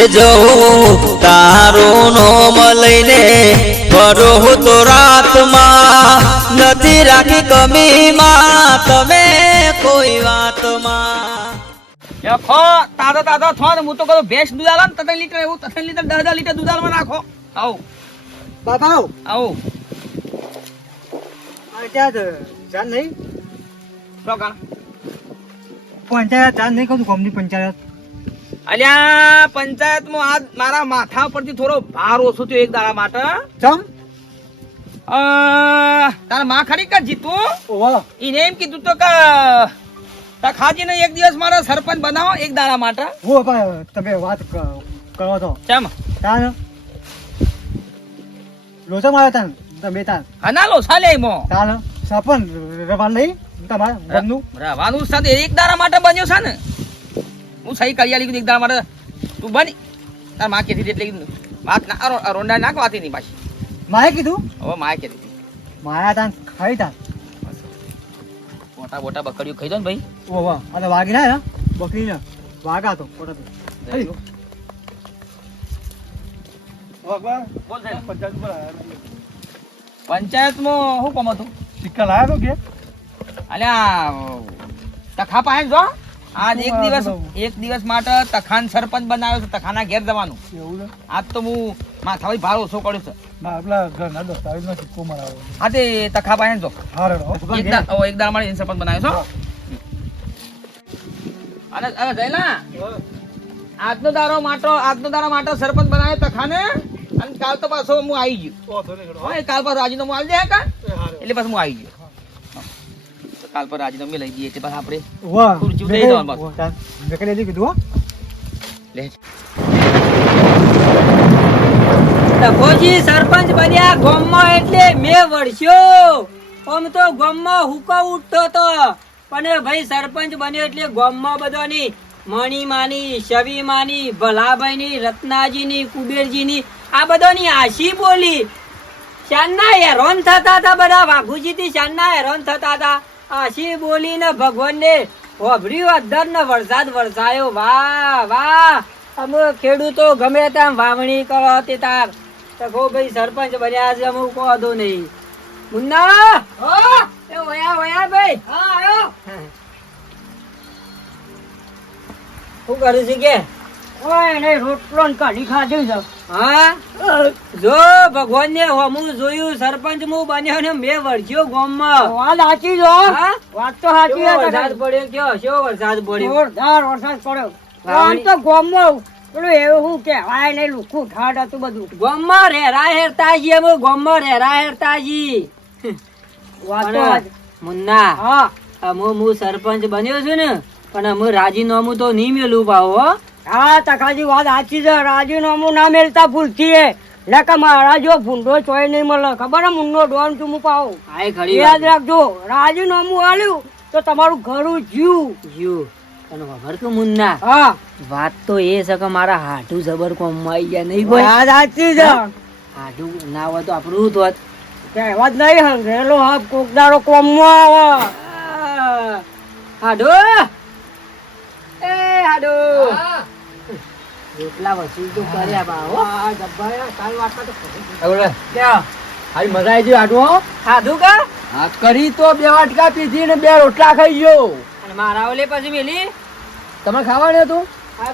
એ જવું તારું નોમ લઈને ફરો તો રાતમાં નથી રાખી કમીમાં. તમે કોઈ વાતમાં. ખો તાજો તાજો થો ને હું તો કહું ભેંસ દૂધ આલે ને લીટર એવું તતન લીટર દસ દસ લીટર દૂધ આલવા નાખો. આવો. બાપા આવો. ત્યાં જાન નહીં? પંચાયત જાન નહીં કહું ગામની પંચાયત. અલ્યા પંચાયતમાં આજ મારા માથા પરથી થોડો ભાર ઓછો થયો એક દાડા માટે. ચમ? તારા માં ખરી કે જીતું? એને એમ કીધું તો કે ખાજી ને એક દિવસ મારો સરપંચ બનાવો એક દાડા માટે. હો ભાઈ તમે વાત કરો તો. ચમ? તાન લોચા મારે તાન તમે તાન હના લો સાલે મો તાન સપન રવાન નહીં તમારા રવાનું રહેવાનું સાથે એક દાડા માટે બન્યો છે ને? હું સહી કરી આલી એકદમ મારે તું બની. તારમાં કીધી એટલે કીધું વાત ના રોંડા નાખ વાતી નહીં પાછી. મારે કીધું? હવે માએ કીધી. માયા તાન ખાઈ તાન મોટા મોટા બકરીઓ ખાઈ દો ને ભાઈ. ઓવા અને વાગી ના બકરી ના વાગા તો પોટા તો. પંચાયતમાં શું કામ હતું? સિક્કા લાયા તો કે અલ્યા તખા પાસે જો આજ એક દિવસ એક દિવસ માટે તખાન સરપંચ બનાવ્યો છે તખાના ઘેર જવાનું. એવું આજ તો હું માથાભાઈ ભાર ઓછો કર્યો છે. સિક્કો મરાવો હા તે તખા પાસે જો. એક દાળ એને સરપંચ બનાવ્યો છો અને અરે જયલા આજનો દારો માટો આજનો દારો માટો સરપંચ બનાવ્યો તખાને અને કાલ તો પાછો હું આવી ગયો. કાલ પાછો રાજીનામું આવી જાય કા? એટલે પાછું હું આવી ગયો. કાલ પર રાજીનામું લઈ જઈએ એટલે પાછા આપણે વાહ લઈ જવાનું. મેં કીધું લે. સરપંચ બન્યા ગામમાં એટલે મે વળશ્યો. આમ તો ગામમાં હુકો ઉઠતો તો. પણ ભાઈ સરપંચ બન્યો એટલે ગામમાં બધાની મણી માની શવી માની ભલાભાઈ ની રત્નાજી ની કુબેરજી ની આ બધાની આશી બોલી. શાનના હેરાન થતા હતા બધા. વાઘુજી થી શાનના હેરાન થતા હતા. આશી બોલી ને ભગવાન ને હોભર્યું અધર ને વરસાદ વરસાયો. વાહ વાહ. અમે ખેડૂતો ગમે તેમ વાવણી કરો તે તાર. તો કહો ભાઈ સરપંચ બન્યા છે અમુક કહો દો નહીં. મુન્ના એ ઓયા ઓયા ભાઈ. હા આયો. શું કરું છું કે? ઓય રોટલો ને કાઢી ખાધું છે. હા? જો ભગવાન ને હું જોયું સરપંચ હું બન્યો ને મેં વળગ્યો ગામમાં. વાત સાચી જો વાત તો સાચી વરસાદ પડ્યો કયો કેવો વરસાદ પડ્યો? જોરદાર વરસાદ પડ્યો. આમ તો ગામમાં પેલું એવું કહેવાય ને લુખું ઠાડ હતું બધું. ગામમાં રેરા હેરતાજી અમે ગામમાં રેરા હેરતાજી. વાત. મુન્ના હા. હું સરપંચ બન્યો છું ને પણ હું રાજીનામું તો નહીં મેલું પાવો હો હા તકાજી વાત સાચી છે. રાજીનામું ના મેલતા ભૂલતી હે લેકા મારા જો ભૂંડો ચોય નહીં મળે. ખબર મુન્નો ડોન તું પાવ આય ખરી યાદ રાખજો રાજીનામું આલ્યું તો તમારું ઘરું જીવ. જીવ. તને ખબર કે મુન્ના? હા. વાત તો એ છે કે મારા હાટુ જબર કોમમાં આવી ગયા નહીં ભાઈ? વાત સાચી છે. હાટુ ના હોય તો આપણું તો કહેવત નહીં હંગેલો હબ કોકદારો કોમમાં આવે. હાડો એ હાડો એટલા વસૂલ તો કર્યા બા હો. આ જબ્બાયા, તારી વાતમાં તો ખરી. ક્યાં? હારી મજા આવી ગઈ આટો હાડું કા? હાથ કરી તો બે વાટકા પીધી ને બે રોટલા ખાઈ ગયો. અને મારા ઓલે પછી મેલી? તમે ખાવાનું હતું?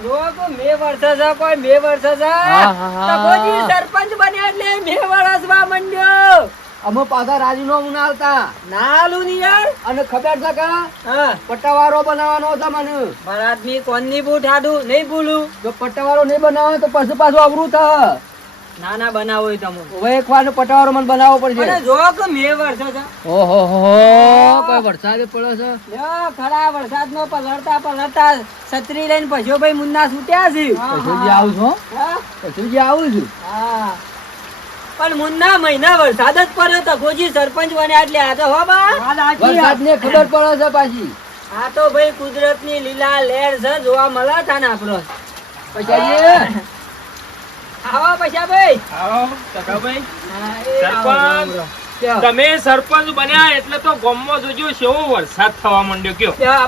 જો કો મે વર્ષ છે કોઈ મે વર્ષ છે હા, હા, હા. સરપંચ બન્યા એટલે મે વર્ષમાં મંડ્યો. અમે પાછા રાજીનામું ના આવતા નાલું ની યાર. અને ખબર છે કે? હા. પટ્ટાવાળો બનાવવાનો હતો મને. મારા આદમી કોનની બૂટ હાડું નહીં ભૂલું. જો પટ્ટાવાળો નહીં બનાવે તો પાછું પાછું અવરું થા ના ના બનાવો તમે. હવે એકવાર પટ્ટાવાળો મને બનાવવો પડશે. અને જો કે મે વર્ષ છે ઓહો હો કોઈ વરસાદ પડ્યો છે? યો ખરા વરસાદમાં પલળતા પલળતા છત્રી લઈને પછી ભાઈ મુન્ના છૂટ્યા છે. પછી જે આવું છું હા? પછી જે આવું છું. હા. પણ મુન્ના મહિના વરસાદ જ પડ્યો તો ગોજી સરપંચ બન્યા એટલે આ તો હો બા. વરસાદ ને ખબર પડે છે પાછી. આ તો ભાઈ કુદરતની લીલા લહેર છે જોવા મળે છે ને આપડો પછી આવો પૈસા ભાઈ. આવો આવો, સરપંચ. તમે સરપંચ બન્યા એટલે તો ગામમાં જોજો કેવો વરસાદ થવા માંડ્યો કયો. ના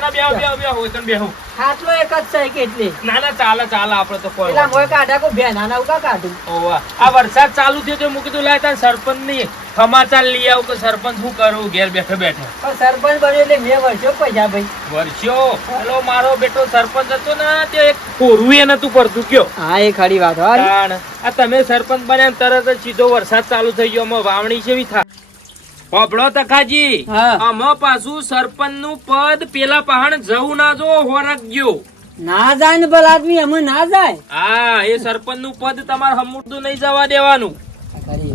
ના બેહો બેહો બેહો તને બેહો. ખાટલો એક જ છે કેટલી? ના ના ચાલે ચાલે આપડે તો કોઈ કાઢા કો બે નાના ઉકા કાઢું? ઓવા. આ વરસાદ ચાલુ થયો તો મૂકી કીધું લાય તાર સરપંચની સમાચાર લઈ આવું કે સરપંચ શું કરું? ઘેર બેઠો બેઠો. સરપંચ બન્યો એટલે મેં વર્ષો પૈસા ભાઈ. વર્ષો પેલો મારો બેટો સરપંચ હતો ને તે એક કોરવું એ નતું પડતું કયો હા એ ખરી વાત. આ તમે સરપંચ બન્યા તરત જ સીધો વરસાદ ચાલુ થઈ ગયો. અમે વાવણી કેવી થાય હોભળો તખાજી અમે પાછું સરપંચનું પદ પેલા પહાણ જવું ના જો હોરક ગયો. ના જાય ને ભલા આદમી અમે ના જાય. હા એ સરપંચનું પદ તમારે હમુરતું નહીં જવા દેવાનું.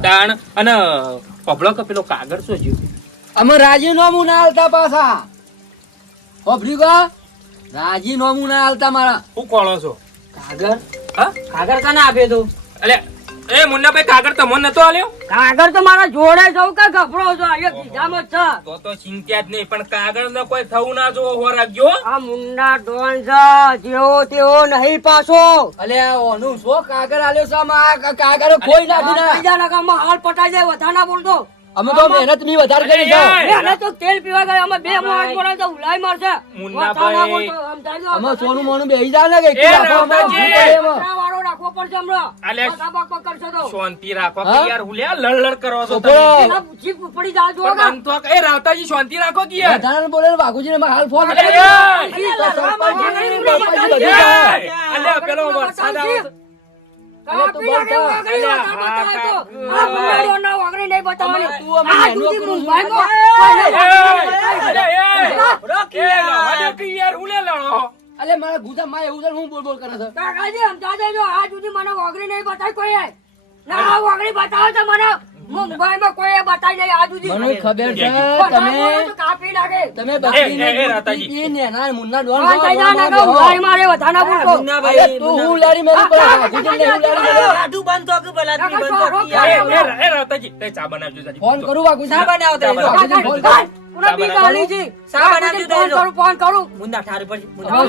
તાણ. અને હોભળો કે પેલો કાગળ શું જ્યો? અમે રાજીનામું ના આલતા પાછા. હોભળી ગયો રાજીનામું ના આલતા મારા. હું કોળો છો? કાગળ? હા? કાગળ કાને આપ્યો તું? અલે એ મુન્નાભાઈ કાગળ તમને નતો આલ્યો? કાગળ તો મારા જોડે જવું કે ગભરો છો ખીચામાં જ છે. તો તો ચિંતા જ નહીં પણ કાગળ ને કોઈ થવું ના જોવો હો ગયો આ મુન્ના ડોન છે જેવો તેવો નહીં પાછો. અલે ઓનું શો કાગળ આલ્યો છે આમાં કાગળ ખોઈ નાખી ના બીજા નકામાં હાલ પટાઈ જાય વધારે બોલતો. અમે તો મહેનતની વધારે કરી છે. અરે, તો તેલ પીવા ગયા અમે બે માણસ બોલાય તો ઉલાઈ મારશે. સમજાઈ દો. અમે સોનું મોનું બેહી જા. ને કે રાખવો પડશે હમણાં. અલ્યા. બસ આ તો. શાંતિ રાખો કે હા? યાર હુલ્યા લડ લડ કરો છો તમે. એના પડી જાય પણ તો એ રાવતાજી શાંતિ રાખો કે યાર? વધારાનું બોલે ને વાઘુજીને હાલ ફોન કરી. અલ્યા, પેલો વરસાદ આવે વધારે તો. આ આ અલે મારા ગુજા માં એવું હું બોલ બોલ કરે છે કાકાજી, સમજાવી જો આજ સુધી મને વાઘરી નહીં બતાવી કોઈ ના, આ બતાવો તો મને. મુંબઈમાં કોઈએ બતાવી નહીં આજ મને ખબર છે તમે કાપી નાખે. તમે રાતાજી. પી ને એના મુન્ના ડોન ને. ભાઈ મારે વધારે બોલતો. અરે હું લારી મેરી પર વાઘુજીને હું લારી મેરી. કાઢું બંધ તો કે ભલા બંધ એ, એ, એ, તે ચા બનાવજો જાજી. ફોન કરું વાઘુજી શા બનાવો તમે? ફોન કરું. કોને બીક આલી છે? બનાવજો ફોન કરું, ફોન કરું. મુન્ના ઠાર પર મુન્ના.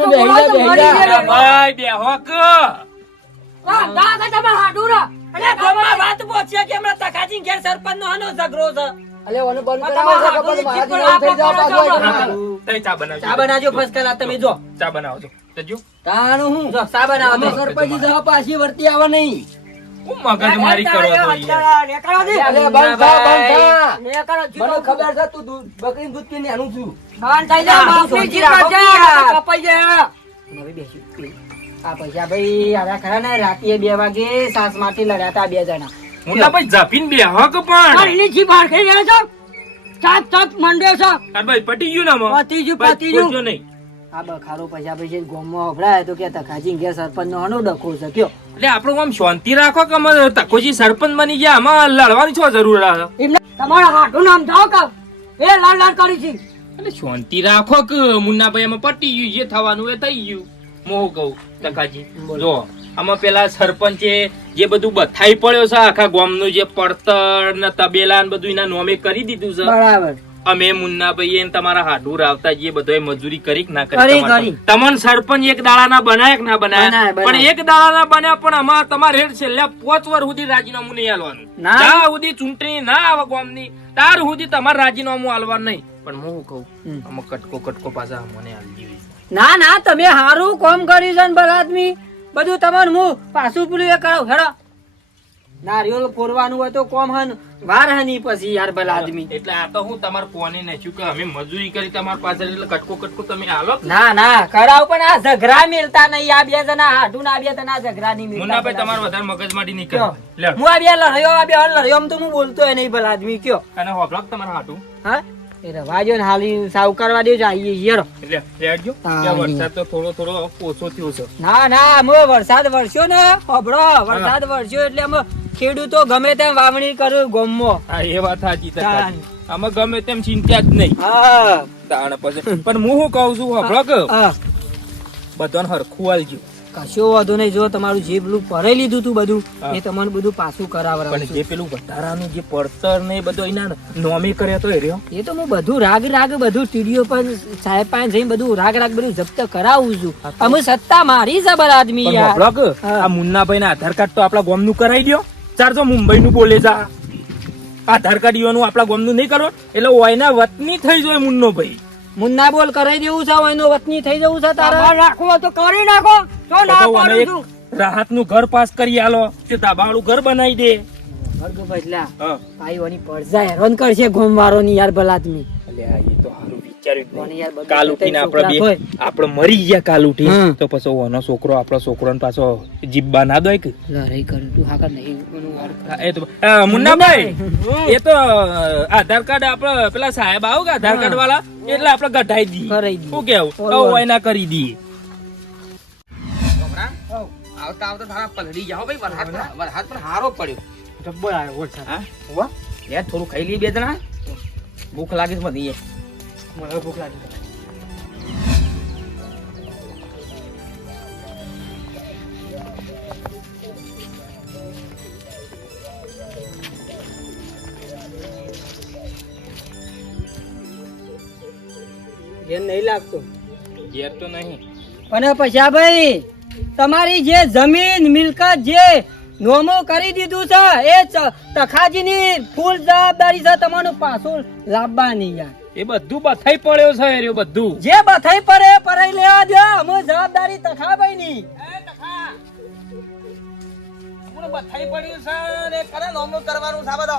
તો. ભાઈ બેહો કે હા, જા, જા, તમે હાડું રહો. અલ્યા, વાત પહોંચ્યા કે હમણાં તકાજી ઘેર સરપંચનો આનો ઝઘડો છે. અલે ઓને બંધ કરાવો છે, ખબર હાથોની મારાથી ચીપણ એવું થઈ જાય આપણે પાછું કરો આ તે ચા બનાવજો. ચા બનાવજો ફર્સ્ટ ક્લાસ તમે જો. ચા બનાવજો. જજો તાનું હું જો ચા બનાવો અમે તમે. પાછી વર્તી આવે નહીં. હું મગજ મારી કરો છો યાર નેકળો દે. અલે બંધ થા, બંધ થા. નેકળો, મને ખબર છે તું દૂધ બકરીનું દૂધ પીને આનું છું બંધ થઈ જા, બાપની શાંતિ જીભ રાખો છે, કે યાર. કપાઈ જાય. નવી બેસી. આ પૈસા ભાઈ આરા ખરા ને? રાતે બે વાગે સાસમાંથી લડ્યા હતા બે જણા. મુન્ના ભાઈ ઝાપીને બે હક પણ? પણ જી જીભ હરખી રહ્યા છો? ચાપ ચાપ મંડ્યો છો? અરે ભાઈ પટી ગયું ને? પતી ગયું, પતી ગયું. નહીં. આ બખારો પૈસા પૈસા ગોમમાં વપરાય તો કે તકાજી ઘેર સરપંચ નો હનો ડખો છે કયો. એટલે આપણું આમ શાંતિ રાખો કે અમે તકોજી સરપંચ બની ગયા? આમાં લડવાની છો જરૂર એમને તમારા હાથું નામ જાઓ કા? એ લાડ લાડ કરી છે. એટલે શાંતિ રાખો કે મુન્નાભાઈ એમાં પટી ગયું જે થવાનું એ થઈ ગયું. મોહ કહું ટકાજી? જો આમાં પેલા સરપંચે જે બધું બથાઈ પડ્યો છે આખા ગામનું જે પડતર ને તબેલા ને બધું એના નોમે કરી દીધું છે. બરાબર. અમે મુન્નાભાઈ ને તમારા હાડુ આવતા જે બધો મજૂરી કરી ના કરી. તમને સરપંચ એક દાડાના બનાયા કે ના બનાયા? બનાયા, પણ એક દાડા ના બન્યા પણ અમાર તમારે હેડ છેલ્લા પોચ વર સુધી રાજીનામું નહીં આલવાનું. ના. સુધી ચૂંટણી ના આવે ગામની તાર સુધી તમારે રાજીનામું આલવાનું નહીં. પણ હું કહું? આમાં કટકો કટકો પાછા મને આલી દેવી ના ના તમે સારું કોમ કર્યું છે ને ભલા બધું તમારું હું પાછું પૂરું એ કરાવ હેડો. નારિયેળ ફોરવાનું હોય તો કોમ હન વાર હની પછી યાર ભલા આદમી એટલે આ તો હું તમારે કોને નાખ્યું કે અમે મજૂરી કરી તમાર પાસે એટલે કટકો કટકો તમે આલો ના ના કરાવ પણ આ ઝઘરા મિલતા નહીં. આ બે જણા હાડું ના બે જણા ઝઘરા નહીં મિલતા ભલા તમારે વધારે મગજમારી નહીં કયો? હું આ બે લડ્યો આ બે લડ્યો આમ તો હું બોલતો નહીં ભલા આદમી કયો? અને હોભળો તમાર હાડું હા? એ રવા ને હાલી સાવ કરવા દેજો આઈએ યાર એટલે લેડજો ત્યાં વરસાદ તો થોડો થોડો ઓછો થયો છે. ના ના અમે વરસાદ વરસ્યો ને હોભળો વરસાદ વરસ્યો એટલે અમે ખેડૂતો ગમે તેમ વાવણી કરું ગોમમાં. હા એ વાત સાચી અમે ગમે તેમ ચિંતા જ નહીં. હા. તાણ પછી. પણ હું શું કહું છું હોભળો કે? હા. બધાને હરખું આલજો. કશો વાંધો નહીં. જો તમારું જે પેલું ભરાઈ લીધું તું બધું એ તમારું બધું પાછું પણ જે પેલું વધારાનું જે પડતર ને બધું એના નોમી કર્યા તો એ રહ્યો? એ તો હું બધું રાગ રાગ બધું સ્ટુડિયો પર સાહેબ પાસે જઈને બધું રાગ રાગ બધું જપ્ત કરાવું છું. અમે સત્તા મારી જબર આદમી યાર આ. મુન્નાભાઈ ના આધાર કાર્ડ તો આપણા ગામનું કરાઈ દો ચાર તો મુંબઈ નું બોલે જા. આધાર કાર્ડનું આપણા ગામનું નહીં કરો એટલે ઓયના વતની થઈ જાય મુન્નો ભાઈ મુન્ના બોલ કરાઈ દેવું છે એનો વતની થઈ જવું છે તારે? રાખવું તો કરી નાખો. તો ના પાડું છું. રાહતનું ઘર પાસ કરી આલો તે ધાબાવાળું ઘર બનાવી દે. વર્ગ બદલા હા. ભાઈઓની પડઝા હેરાન કરશે ગોમવારો ની યાર ભલાદમી અલ્યા, એ તો વિચાર્યું આપણે બે. આપણે મરી ગયા કાલ ઉઠી તો પછી ઓનો છોકરો આપણો છોકરો પાછો જીબ્બા ના દોય કે? લડાઈ કરું તું હાકર નહીં એનું વાર કર. હા, એ તો મુન્નાભાઈ એ તો આધાર કાર્ડ આપડે પેલા સાહેબ આવો કે આધાર કાર્ડ વાળા એટલે આપણે ગઢાઈ દઈએ શું કેવું. હવે એના કરી દઈએ આવતા આવતા તારા પલડી જાઓ ભાઈ વરસાદ વરસાદ પણ હારો પડ્યો. જબ્બર આવ્યો વરસાદ. હા? થોડું ખાઈ લઈએ બે જણા. ભૂખ લાગી છે બધી. મને ભૂખ લાગી ઘેર નહીં લાગતો? ઘેર તો નહીં. અને પૈસા ભાઈ તમારી જે જમીન મિલકત જે નોમો કરી દીધું છે એ તખાજીની ફૂલ જવાબદારી છે તમારું પાછું લાવવાની યાર. એ બધું બથાઈ પડ્યો છે એ બધું. જે બથાઈ પડે એ પરાઈ લેવા દો અમે જવાબદારી તખાભાઈ ની બથાઈ પડ્યું છે ને કરે નોમનું કરવાનું છે બધો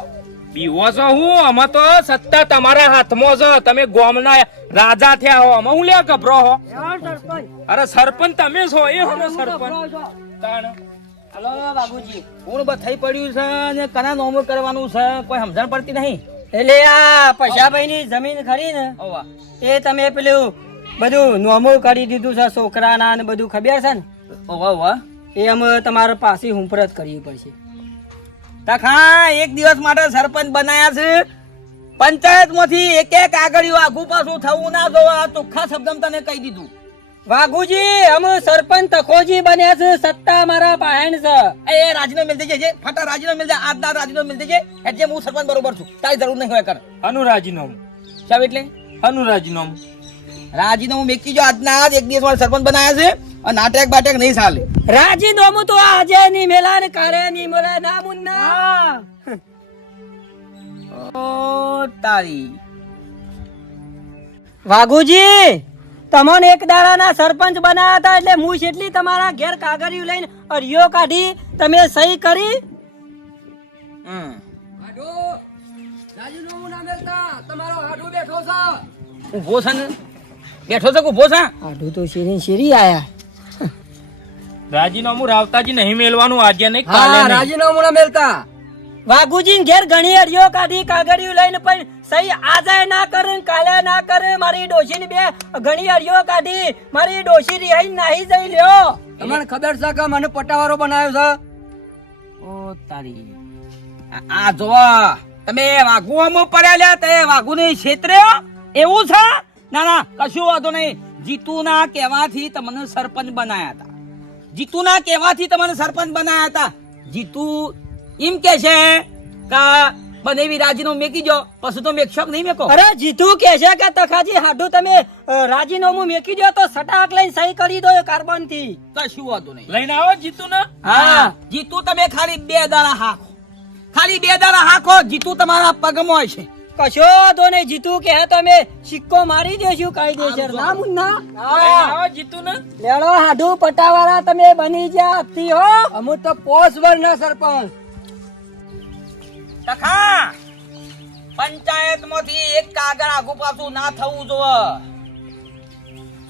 બીવો છો હું? અમે તો સત્તા તમારા હાથમાં છે. તમે ગોમના રાજા થયા હો. અમે હું લે ગભરો હો? સરપંચ. અરે સરપંચ તમે છો. એ હો સરપંચ. તાણ. હલો બાબુજી. કોણ બથાઈ પડ્યું છે ને કના નોમનું કરવાનું છે? કોઈ સમજણ પડતી નહીં? એટલે આ પશાભાઈની ની જમીન ખરી ને એ તમે પેલું બધું નોમું કરી દીધું છે છોકરાના ને બધું ખબર છે ને? ઓવા ઓવા. એ અમે તમારે પાછી હુંફરત કરવી પડશે. તખા એક દિવસ માટે સરપંચ બનાયા છે. પંચાયતમાંથી એક એક આગળ આઘું પાછું થવું ના જોવા ચોખ્ખા શબ્દ તને કહી દીધું. વાઘુજી અમે સરપંચ તખોજી બન્યા છે સત્તા મારા પાહેણ છે. એ રાજીનો મિલ દેજે ફટા રાજીનો મિલ દે આજના રાજીનો મિલ દેજે એટલે હું સરપંચ બરોબર છું. તારી જરૂર નહીં હોય કર. હનું રાજીનામું સાહેબ એટલે? હનું રાજીનામું રાજીનો હું મેકી જો આજના આજ એક દિવસ મારે સરપંચ બનાયા છે અને નાટક બાટક નહીં ચાલે. રાજી નોમું તો આજે ની મેલા ને કરે ની મેલા ના મુન્ના. ઓ તારી. વાઘુજી! તમને એક દાડાના સરપંચ બનાવ્યા હતા એટલે હું જેટલી તમારા ઘેર કાગળિયું લઈને અરિયો કાઢી તમે સહી કરી? હમ. રાજીનામું તમારો હાડું બેઠો છે. ને? બેઠો છે કે છે? આઢું તો શેરી શેરી આયા. રાજીનામું રાવતાજી નહીં મેલવાનું આજે નહીં કાલે. રાજીનામું ના મેલતા વાઘુજી ઘેર ઘણી અરિયો કાઢી કાગળિયું લઈને પણ સહી આજે ના કરે કાલે ના કરે. મારી ડોશી બે ઘણી અડીઓ કાઢી. મારી ડોશી રિહાઈ નાહી જઈ લ્યો તમને ખબર છે કે મને પટાવાળો બનાવ્યો છે? ઓ તારી. આ- જોવા તમે વાઘુ અમો પડ્યા તે વાઘુ ને ક્ષેત્રે એવું છે? ના ના કશું વાંધો નહીં. જીતુ ના કહેવાથી તમને સરપંચ બનાયા હતા. જીતુ ના કહેવાથી તમને સરપંચ બનાયા હતા. જીતુ એમ કે છે કે બનેવી રાજીનો મેકી જો પછી તો મેકશો નહીં મેકો. અરે જીતું કે છે કે તખાજી હાડુ તમે રાજીનામું મેકી દો તો સટાક લઈને સહી કરી દો કાર્બનથી કશું વાંધો નહીં. લઈને આવો જીતુ ને હા જીતુ તમે ખાલી બે દાણા હાખો ખાલી બે દાણા હાખો જીતુ તમારા પગમાં છે કશો તો નહીં જીતું કે તમે સિક્કો મારી દેશું કાયદેસર. ના મુન્ના? આવો જીતું ને લેડો હાડુ પટાવાળા તમે બની ગયા હો. અમુ તો પોસ ના સરપંચ. તખા પંચાયતમાંથી એક કાગળ આગુ પાછું ના થવું જોવે.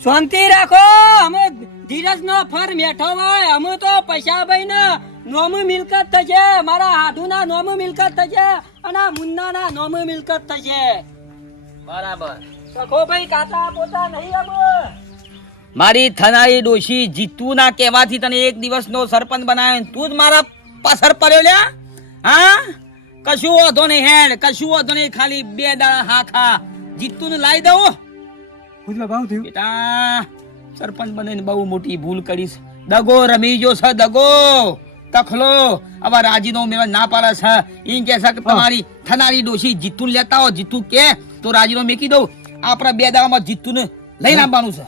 શાંતિ રાખો અમે ધીરજ નો ફર મેઠો હોય અમે તો પૈસા ભાઈ ના નોમ મિલકત થશે મારા હાથુ ના નોમ મિલકત થશે અને મુન્ના ના નોમ મિલકત થશે. બરાબર. સખો ભાઈ કાતા પોતા નહીં અમે. મારી થનારી ડોશી જીતુ ના કહેવાથી તને એક દિવસનો સરપંચ બનાવ્યો તું જ મારા પાછળ પડ્યો લ્યા હા? કશું વાંધો નહીં હેડ કશું વાંધો નહીં ખાલી બે દાડા હા ખા જીતુ ને લાવી દઉં બેટા સરપંચ બનીને બહુ મોટી ભૂલ કરીશ. દગો રમી જો છે દગો. તખલો. હવે રાજીનો મેળો ના પાડે છે. એમ કે છે કે તમારી થનારી ડોશી જીતુ લેતા હો જીતુ કે તો રાજીનો મેકી દઉં. આપણા બે દાડામાં જીતુ ને લઈને આવવાનું છે.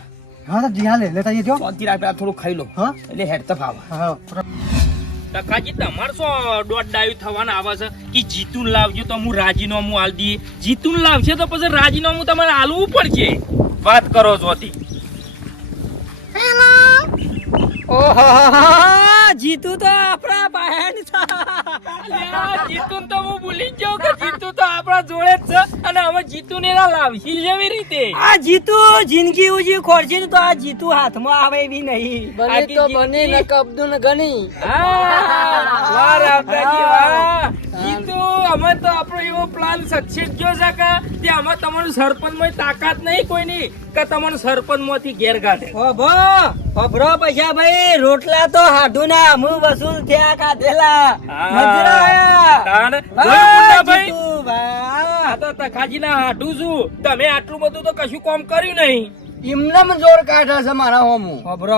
હા જી હાલે. લેતા જજો. શાંતિ રાખ થોડું ખાઈ લો. હા? એટલે હેડ તફાવ હા. ટકાજી તમારે શું દોઢ ડાયું થવાના આવે છે? કે જીતું લાવજો તો હું રાજીનામું આલ દઈએ. જીતું લાવશે તો પછી રાજીનામું તમારે આલવું પડશે. વાત કરો છો હતી ઓહો જીતું તો આપણા બહેન જીતુ તો હું ભૂલી ગયો કે જીતુ તો આપણા જોડે જ છે અને હવે જીતુ ને લાવશી જેવી રીતે. આ જીતુ જિંદગી ઉજી ખોરશી તો આ જીતુ હાથમાં આવે એવી નહીં. બને તો બને ને કબદુ ને ગણી હા, વાહ રામદાસજી, વાહ. જીતુ, અમે તો આપણો એવો પ્લાન સક્સેસ ગયો છે કે તે અમે તમારું સરપંચમાં તાકાત નહીં કોઈની કે તમારું સરપંચમાંથી ગેરગાંઠે હો ઓભો ઓભરો પૈસા ભાઈ રોટલા તો હાડું ના અમુ વસૂલ થયા કાઢેલા. મજરા આયા. આ તો તખાજીના હાડું છું. તમે આટલું બધું તો કશું કામ કર્યું નહીં. એમને જોર કાઢે છે મારા હોમું. ઓભરો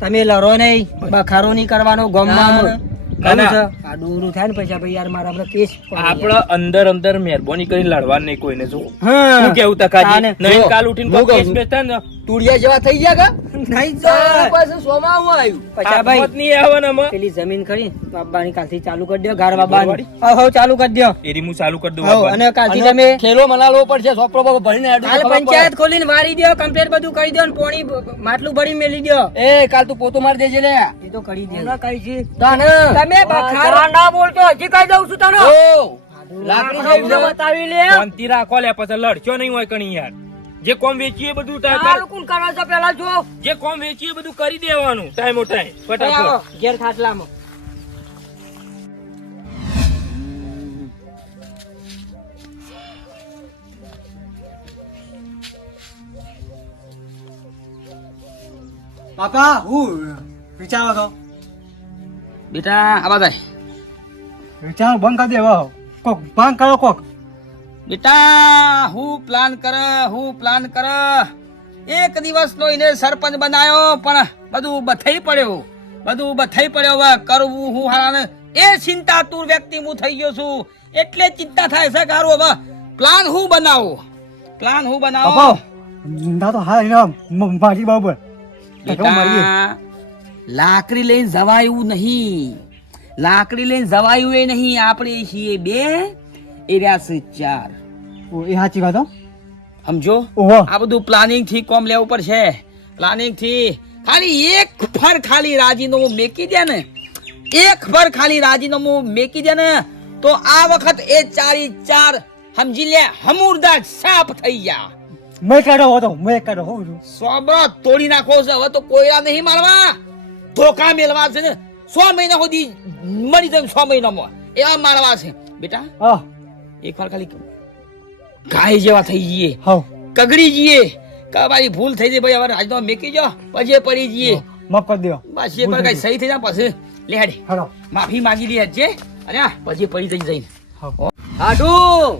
તમે લડો નહીં બખારો નહીં કરવાનો ગમમાં ના, ના. આ દોરું થાય ને પૈસા ભાઈ મારા આપણે કેસ પડી અંદર અંદર મહેરબાની કરીને લડવાનું નહીં કોઈને જો. હા. કેવું તકાજી. નહીં કાલ ઉઠીને કેસ બેસતા ને? તુડિયા જેવા થઈ ગયા કા? નહીં સર. પાછું સોમાં હું આવ્યું? પૈસા ભાઈ જ નહીં આવે ને પેલી જમીન ખરી બાબાની કાલથી ચાલુ કરી દો ઘર બાબા ઘરવાળી? હો ચાલુ કરી દો એરી હું ચાલુ કરી દઉં બાબા અને કાલથી તમે ખેલો મનાલવો પડશે સોપરો બાબા ભરીને હેડું કાલ પંચાયત ખોલીને મારી દો કમ્પ્લેટ બધું કરી દો ને પોણી માટલું ભરી મેલી દો. એ કાલ તું પોતો માર દેજે લે. એ તો કરી દે કઈ છે. તને. તમે બખારા ના બોલતો હજી કઈ દઉં છું તને. ઓ, લાકડી બતાવી લે. શાંતિ રાખો લે પછી લડશો નહીં હોય કણી યાર. જે કોમ વેચીએ બધું ટાઈમ કરવા છો પેલા જો. જે કોમ વેચીએ બધું કરી દેવાનું ટાઈમો ટાઈમ ઓ ટાઈમ ફટાફટ. ઘેર ખાટલામાં પાપા હું વિચારો તો. બેટા આવા જાય. વિચાર બંધ કરી દેવા કોક બંધ કરો કોક. બેટા હું પ્લાન કર હું પ્લાન કર. એક દિવસ નો એને સરપંચ બનાયો પણ બધું બથઈ પડ્યો. બધું બથઈ પડ્યો. હવે કરવું હું હારાને. એ ચિંતા તું વ્યક્તિ હું થઈ ગયો છું. એટલે ચિંતા થાય છે કે હવે પ્લાન હું બનાવો? પ્લાન હું બનાવો? ના તો હા એના મારી બાબર બેટા લાકડી લઈને જવાયું નહીં. લાકડી લઈને જવાયું એ નહીં. આપણે છીએ બે એરિયા છે ચાર ઓ, એ સાચી વાત સમજો? આ બધું પ્લાનિંગથી કોમ લેવું પડશે. પ્લાનિંગથી ખાલી એક ફર ખાલી રાજીનામું મેકી દે ને. એક ફર ખાલી રાજીનામું મેકી દે ને તો આ વખત એ ચારી ચાર સમજી લે હમુરદા સાપ થઈ ગયા. મેં કાઢો હતો મેં કાઢો હોઉં છું સોબરો તોડી નાખો છે હવે તો કોયરા નહીં મારવા. ધોકા મેળવા છે ને. સો મહિના સુધી મરી જાય સો મહિનામાં. એવા મારવા છે. બેટા હા. એક વાર ખાલી ગાય જેવા થઈ જઈએ. હા કગડી જઈએ. કા ભાઈ ભૂલ થઈ ગઈ ભાઈ હવે રાજનો મેકી જો પછી પડી જઈએ. માફ કરી દો બસ એક વાર કઈ સહી થઈ જાય પછી લેડે હાલો માફી માંગી લે છે અરે પછી પડી થઈ જઈને. હાડુ.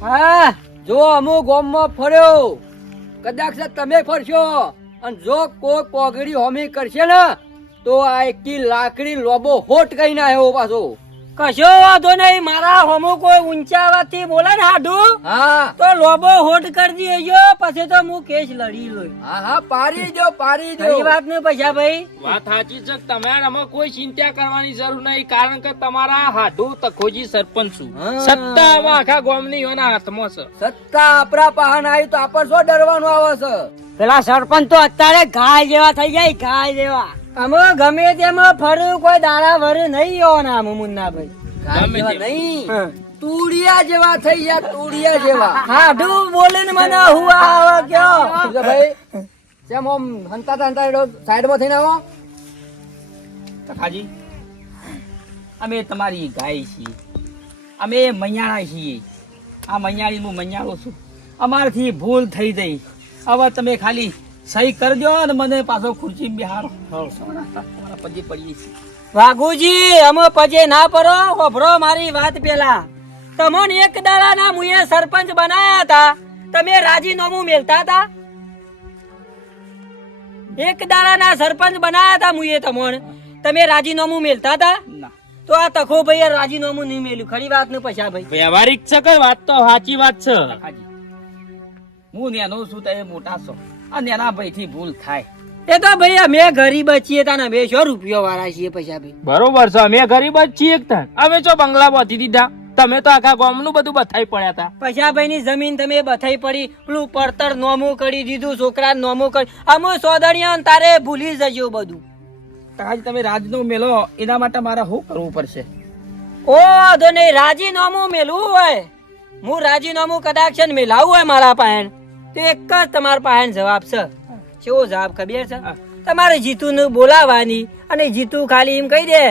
હા. જો અમુ ગોમમાં ફર્યો કદાચ તમે ફરશો. અને જો કોઈ પોગડી હોમી કરશે ને તો આ એકી લાકડી લોબો હોટ કઈ ના આવ્યો પાછો. કશો વાંધો નહીં મારા હોમો કોઈ ઊંચા અવાજથી બોલે ને હાડું? હા. તો લોબો હોટ કરી દેજો પછી તો હું કેસ લડી લઉં હા હા પારી દો પારી દો. ખરી વાત ને પૈસા ભાઈ? વાત સાચી છે કે તમારે આમાં કોઈ ચિંતા કરવાની જરૂર નહીં કારણ કે તમારા હાડુ તખોજી સરપંચ છું. સત્તા આમાં આખા ગામની એના હાથમાં છે. સત્તા આપણા પાહન આવી તો આપણ શું ડરવાનું આવે છે? પેલા સરપંચ તો અત્યારે ઘાય જેવા થઈ જાય ગાય જેવા. અમે ગમે તેમાં ફર્યું કોઈ દાડા ભર્યું નહીં એવાના અમે મુન્નાભાઈ નહીં. તુડિયા જેવા થઈ ગયા તુડિયા જેવા. હાડું બોલે ને મને હુવા આવા કયો. ભાઈ જેમ ઓમ હંતા હંતા સાઈડમાં થઈને આવો. તખાજી અમે તમારી ગાય છીએ. અમે મૈયાણા છીએ. આ મૈયાણી હું મૈયાળો છું. અમારથી ભૂલ થઈ ગઈ. હવે તમે ખાલી સહી કરજો અને મને પાછો ખુરશી બિહાર. પગે પડીએ વાઘુજી અમે પજે ના પરો હોભરો મારી વાત પેલા. તમને એક દાડા ના મુએ સરપંચ બનાયા હતા. તમે રાજીનામું મેલતા હતા? એક દાડા ના સરપંચ બનાયા હતા મુએ તમને. તમે રાજીનામું મેલતા હતા? તો આ તખો ભાઈ રાજીનામું નહીં મેલ્યું ખરી વાત ને પછા ભાઈ? વ્યવહારિક છે કે વાત તો સાચી વાત છે? હું નેનો છું તમે મોટા છો. આ એના ભાઈથી ભૂલ થાય. એ તો ભાઈ અમે ગરીબ જ છીએ તાને અમે સો રૂપિયો વાળા છીએ પૈસા ભાઈ. બરોબર છે અમે ગરીબ જ છીએ એક અમે ચો બંગલા બાંધી દીધા. તમે તો આખા ગામનું બધું બથાઈ પડ્યા હતા પૈસા ભાઈ ની જમીન તમે બથાઈ પડી પેલું પડતર નોમું કરી દીધું છોકરા નોમું કરી. અમે સોદણિયા તારે ભૂલી જજો બધું. તાજ તમે રાજનો મેલો એના માટે મારે શું કરવું પડશે? ઓ વાંધો નહીં રાજીનામું મેલવું હોય. હું રાજીનામું કદાચ છે ને મેલાવું હોય મારા પાસે તો એક જ તમારા પાસે જવાબ છે. કેવો જવાબ ખબર છે? તમારે જીતુને બોલાવવાની અને જીતુ ખાલી એમ કહી દે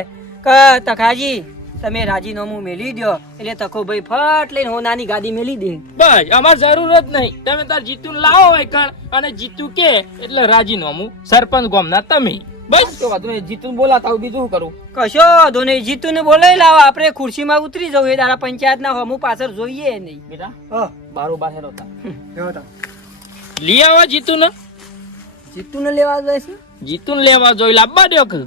કે તખાજી તમે રાજીનામું મેલી દો એટલે તકો ભાઈ ફટ લઈને હોનાની ગાડી મેલી દે. બસ અમાર જરૂર જ નહીં. તમે તાર જીતુ લાવો હોય કણ અને જીતુ કે એટલે રાજીનામું સરપંચ ગામના તમે. બસ. તો વાંધો નહીં. જીતુ બોલાતા આવું બીજું શું કરું? કશો વાંધો નહીં. જીતુને બોલાવી લાવો. આપણે ખુરશીમાં ઉતરી જવું. એ તારા પંચાયતના હમું પાછળ જોઈએ નહીં. બેટા હા. બારોબાર હેરો હતા. લઈ આવો જીતુ ને જીતુને લેવા જાય છે? જીતુ ને લેવા જોઈ લાવવા દો કે?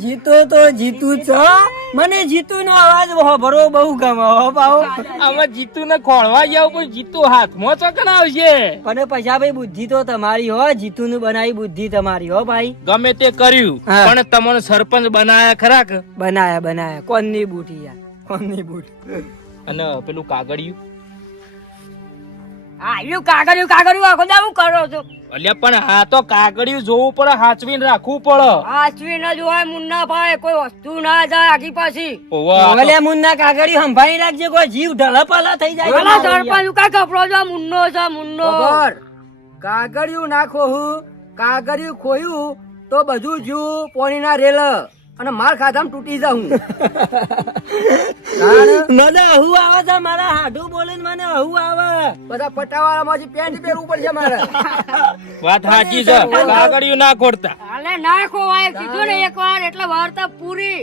જીતો તો જીતું જ છો. મને જીતુ નો અવાજ ભરો બહુ ગમે હો બાઉ આમાં જીતુ ને ખોળવા જાવ પણ જીતુ હાથમાં ચોકન આવશે? અને પૈસા ભાઈ બુદ્ધિ તો તમારી હો જીતુ નું બનાવી બુદ્ધિ તમારી હો ભાઈ. ગમે તે કર્યું પણ તમને સરપંચ બનાયા ખરાક બનાયા બનાયા બનાયા. કોનની બુટી યાર? કોનની બુટી? અને પેલું કાગળિયું? આવ્યું કાગળિયું કાગળિયું આખો દા હું કરો છો. અલ્યા પણ હા તો કાગળિયું જોવું પડે હાચવીને રાખવું પડે. હાચવીને જ હોય મુન્ના ભાઈ કોઈ વસ્તુ ના જાય આખી પાછી. ઓવા, ઓલે મુન્ના કાગળિયું સંભાળી રાખજે કોઈ જીવ ઢળપલા થઈ જાય સરપંચ કા કપડો જો મુન્નો છે મુન્નો. કાગળિયું નાખો હું કાગળિયું ખોયું તો બધું જીવ પોણીના રેલ. અને માર ખાધામ તૂટી જાઉં. મને હું આવે છે મારા હાડું બોલીને મને હું આવે. બધા પટાવાળા માંથી પેન્ટ પહેરવું પડશે મારે. વાત સાચી છે કાગળિયું ના ખોડતા અલે ના ખોવાય. કીધું ને એકવાર એટલે વાર્તા પૂરી.